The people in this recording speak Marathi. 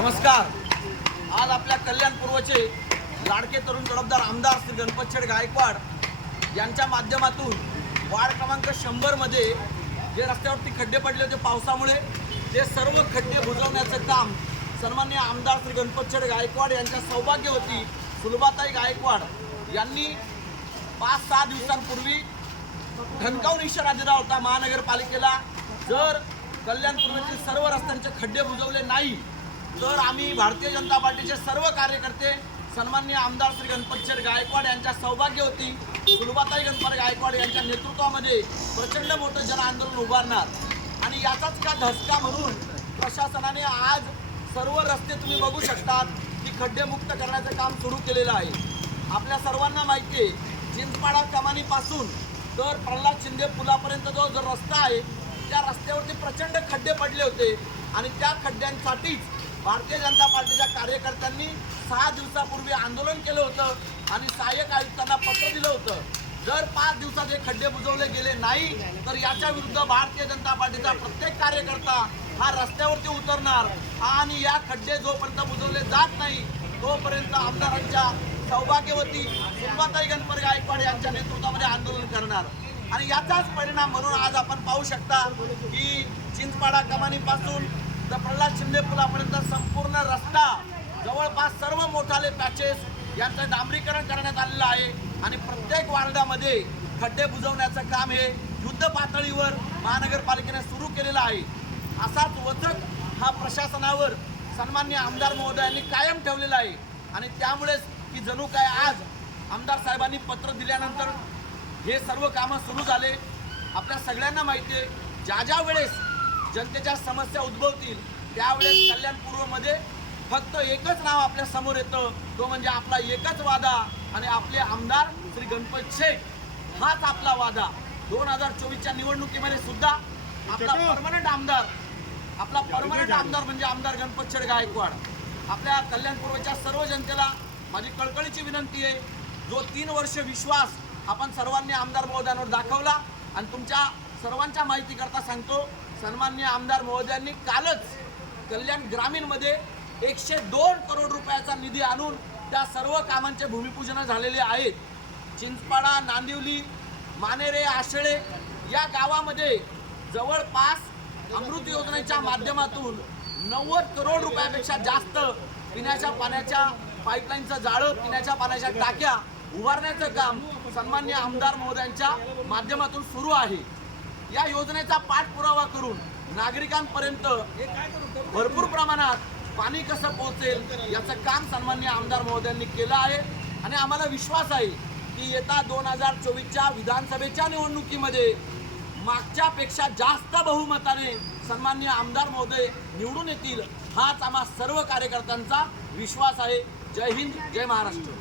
नमस्कार. आज आपल्या कल्याण पूर्वचे लाडके तरुण जबाबदार आमदार श्री गणपत गायकवाड यांच्या माध्यमातून वार्ड क्रमांक शंभरमध्ये जे रस्त्यावरती खड्डे पडले होते पावसामुळे ते सर्व खड्डे बुजवण्याचं काम सन्मान्य आमदार श्री गणपत गायकवाड यांच्या सौभाग्यवती सुलभाताई गायकवाड यांनी पाच सहा दिवसांपूर्वी ठणकावून इशारा दिला होता महानगरपालिकेला. जर कल्याण पूर्वेतील सर्व रस्त्यांचे खड्डे बुजवले नाही तर आम्ही भारतीय जनता पार्टीचे सर्व कार्यकर्ते सन्मान्य आमदार श्री गणपतशेठ गायकवाड यांच्या सौभाग्यवती सुलभाताई गणपत गायकवाड यांच्या नेतृत्वामध्ये प्रचंड मोठं जन आंदोलन उभारणार. आणि याचाच का धसका म्हणून प्रशासनाने आज सर्व रस्ते तुम्ही बघू शकतात की खड्डेमुक्त करण्याचं काम सुरू केलेलं आहे. आपल्या सर्वांना माहिती आहे चिंचपाडा कमानीपासून तर प्रल्हाद शिंदे पुलापर्यंत जो जो रस्ता आहे त्या रस्त्यावरती प्रचंड खड्डे पडले होते. आणि त्या खड्ड्यांसाठीच भारतीय जनता पार्टीच्या कार्यकर्त्यांनी सहा दिवसापूर्वी आंदोलन केलं होतं आणि सहाय्यक आयुक्तांना पत्र दिलं होतं. जर पाच दिवसात हे खड्डे बुजवले गेले नाही तर याच्या विरुद्ध भारतीय जनता पार्टीचा प्रत्येक कार्यकर्ता हा रस्त्यावरती उतरणार आणि या खड्डे जोपर्यंत बुजवले जात नाही तोपर्यंत आमदारांच्या सौभाग्यवती सुलभाताई गणपत गायकवाड यांच्या नेतृत्वामध्ये आंदोलन करणार. आणि याचाच परिणाम म्हणून आज आपण पाहू शकता की चिंचपाडा कमानीपासून तर प्रल्हाद शिंदे पुलापर्यंत संपूर्ण रस्ता जवळपास सर्व मोठाले पॅचेस यांचं डांबरीकरण करण्यात आलेलं आहे. आणि प्रत्येक वार्डामध्ये खड्डे बुजवण्याचं काम हे युद्ध पातळीवर महानगरपालिकेने सुरू केलेलं आहे. असाच वचक हा प्रशासनावर सन्मान्य आमदार महोदयांनी कायम ठेवलेला आहे. आणि त्यामुळेच की जणू काय आज आमदार साहेबांनी पत्र दिल्यानंतर हे सर्व कामं सुरू झाले. आपल्या सगळ्यांना माहिती आहे ज्या ज्या वेळेस जनतेच्या समस्या उद्भवतील त्यावेळेस कल्याण पूर्वमध्ये फक्त एकच नाव आपल्यासमोर येतं. तो म्हणजे आपला एकच वादा आणि आपले आमदार श्री गणपत शेठ. हाच आपला वादा. दोन हजार चोवीसच्या निवडणुकीमध्ये सुद्धा आपला परमनंट आमदार आपला परमनंट आमदार म्हणजे आमदार गणपत शेठ गायकवाड. आपल्या कल्याण पूर्वच्या सर्व जनतेला माझी कळकळीची विनंती आहे जो तीन वर्ष विश्वास आपण सर्वांनी आमदार महोदयांवर दाखवला आणि तुमच्या सर्वांच्या माहितीकरता सांगतो सन्मान्य आमदार महोदयांनी कालच कल्याण ग्रामीणमध्ये एकशे दोन करोड रुपयाचा निधी आणून त्या सर्व कामांचे भूमिपूजन झालेले आहेत. चिंचपाडा नांदिवली मानेरे आशळे या गावामध्ये जवळपास अमृत योजनेच्या माध्यमातून नव्वद करोड रुपयापेक्षा जास्त पिण्याच्या पाण्याच्या पाईपलाईनचं जाळं पिण्याच्या पाण्याच्या टाक्या उभारण्याचं काम सन्मान्य आमदार महोदयांच्या माध्यमातून सुरू आहे. या योजनेचा पाठपुरावा करून नागरिकांपर्यंत भरपूर प्रमाणात पाणी कसं पोहोचेल याचं काम सन्मान्य आमदार महोदयांनी केलं आहे. आणि आम्हाला विश्वास आहे की येत्या दोन हजार चोवीसच्या विधानसभेच्या निवडणुकीमध्ये मागच्यापेक्षा जास्त बहुमताने सन्मान्य आमदार महोदय निवडून येतील हाच आम्हा सर्व कार्यकर्त्यांचा विश्वास आहे. जय हिंद जय महाराष्ट्र.